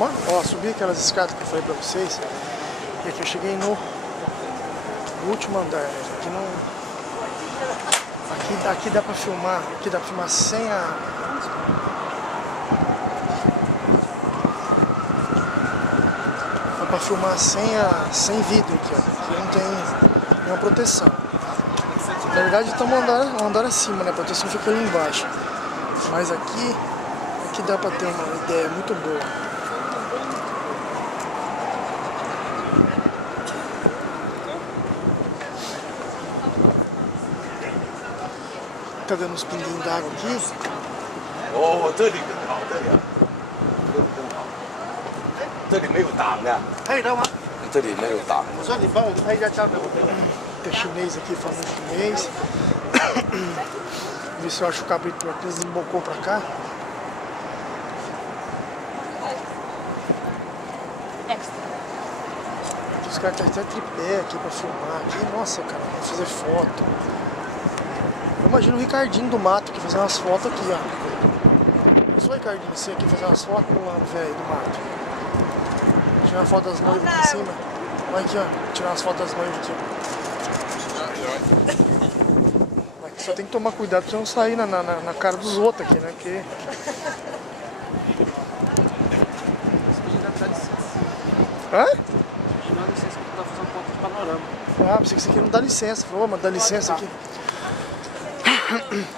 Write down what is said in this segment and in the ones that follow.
filmando? Ó, subi aquelas escadas que eu falei pra vocês. E aqui eu cheguei no último andar, né? Aqui dá pra filmar. Aqui dá pra filmar sem a... Dá pra filmar sem vidro aqui, ó. Aqui não tem nenhuma proteção. Na verdade estamos um andar acima, né? A proteção fica ali embaixo. Mas aqui dá pra ter uma ideia muito boa. Tá dando uns pinguinhos d'água aqui. Oh, 这里更好，这里啊，更好。这里没有挡的。可以的吗？这里没有挡。我说你帮我们拍一下照片，我可以。 Tem chinês aqui falando chinês. Ver se eu acho o cabrito aqui, desembocou pra cá. Os caras têm até tripé aqui pra filmar aqui. Nossa, cara, vamos fazer foto. Eu imagino o Ricardinho do mato aqui fazendo umas fotos aqui, ó. Eu sou o Ricardinho, você aqui fazendo umas fotos pulando, velho, do mato. Tirar uma foto das noivas aqui em cima. Olha aqui, ó. Tirar umas fotos das noivas aqui, ó. Só tem que tomar cuidado pra não sair na cara dos outros aqui, né? Porque... Hã? Ah, pensei que isso aqui não dá licença. Falou, mas dá licença aqui.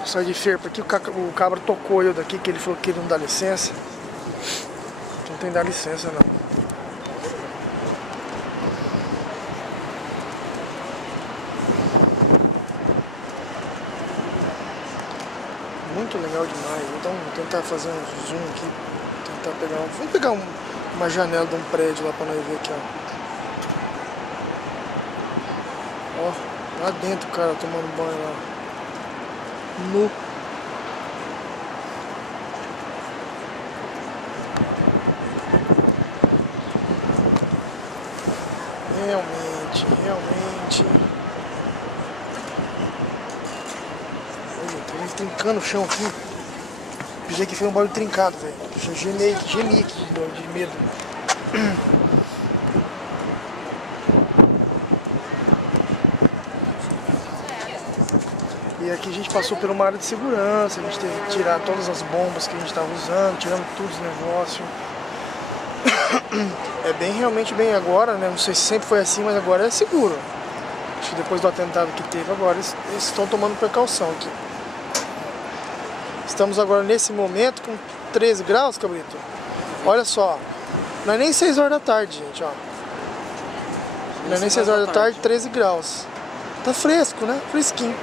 Sai de feira, porque o cabra tocou eu daqui, que ele falou que ele não dá licença. Não tem que dar licença, não. Muito legal demais. Então vou tentar fazer um zoom aqui. Tentar pegar vamos pegar uma janela de um prédio lá pra nós ver aqui, ó. Ó, lá dentro o cara tomando banho lá. Nu. Realmente. Olha, tem trincando o chão aqui. Pensei que foi um barulho trincado, velho. Gemi aqui de medo. E aqui a gente passou por uma área de segurança, a gente teve que tirar todas as bombas que a gente estava usando, tirando tudo os negócios. É realmente bem agora, né? Não sei se sempre foi assim, mas agora é seguro. Acho que depois do atentado que teve agora, eles estão tomando precaução aqui. Estamos agora nesse momento com 13 graus, cabrito. Olha só, não é nem 6 horas da tarde, gente, ó. Não é nem 6 horas da tarde, 13 graus. Tá fresco, né? Fresquinho.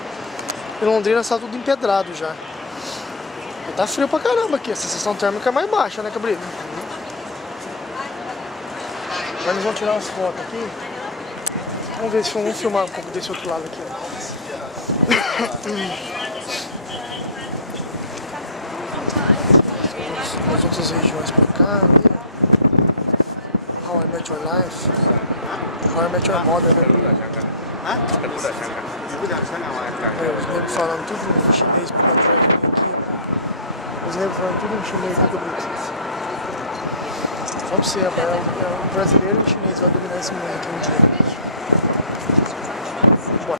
Em Londrina está tudo empedrado já. E tá frio pra caramba aqui, a sensação térmica é mais baixa, né, cabrito? Agora nós vamos tirar umas fotos aqui. Vamos ver se vamos filmar um pouco desse outro lado aqui, ó. As outras regiões pra cá, ali, ó. How I Met Your Life. How I Met Your Mother, né? Os negros falando tudo em chinês pra trás aqui. Os negros falando tudo em chinês aqui, cabrito. Vamos ser, o brasileiro e o chinês vai dominar esse mundo aqui um dia.